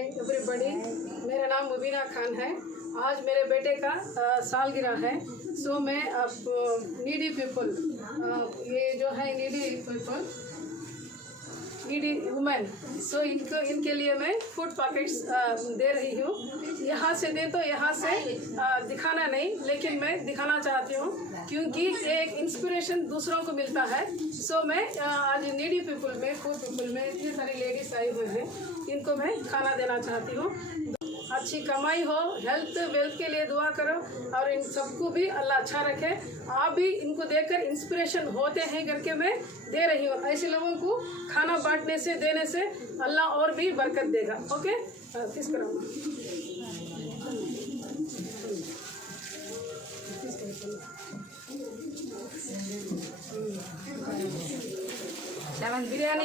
Hi everybody, मेरा नाम मुबीना खान है। आज मेरे बेटे का सालगिरह है। सो मैं अब नीडी पीपल, ये जो है नीडी पीपल, नीडी वुमेन, सो इनके लिए मैं फूड पैकेट्स दे रही हूँ। यहाँ से दे तो यहाँ से दिखाना नहीं, लेकिन मैं दिखाना चाहती हूँ क्योंकि एक इंस्पिरेशन दूसरों को मिलता है। सो मैं आज नीडी पीपल में, फूड पीपल में इतनी सारी लेडीज आई हुई हैं, इनको मैं खाना देना चाहती हूँ। अच्छी कमाई हो, हेल्थ वेल्थ के लिए दुआ करो और इन सबको भी अल्लाह अच्छा रखे। आप भी इनको देखकर इंस्पिरेशन होते हैं करके मैं दे रही हूँ। ऐसे लोगों को खाना बांटने से, देने से अल्लाह और भी बरकत देगा। ओके, किस करो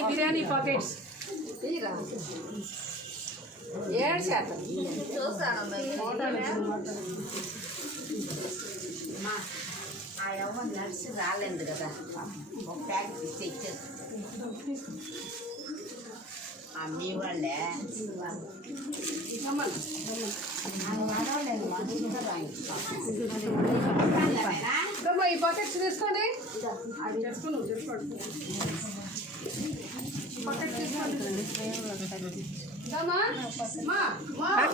బిర్యానీ పాకెట్స్ ఏడు శాతం చూస్తాను ఆ యవ్వ నడిచి రాలేదు కదా, ఒక ప్యాకెట్ ఇస్తే ఇచ్చేది మీ వాళ్ళే ఈ పాకెట్స్ తీసుకోండి.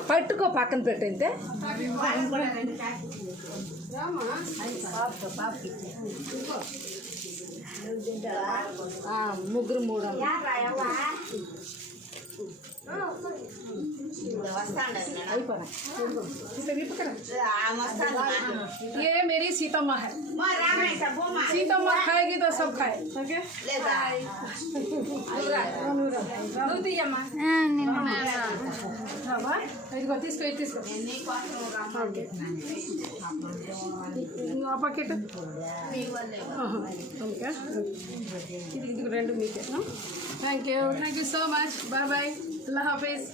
పట్టుకో, పక్కన పెట్టింటే ముగ్గురు మూడు ये मेरी सीतम्मा है। सीतम्मा खाएगी तो सब खाए। ओके, ఇదిగో తీసుకో, ఇది తీసుకో. ఆ పాకెట్ ఓకే, ఇది రెండు మీకే. Thank you so much. Bye bye, Allah Hafiz.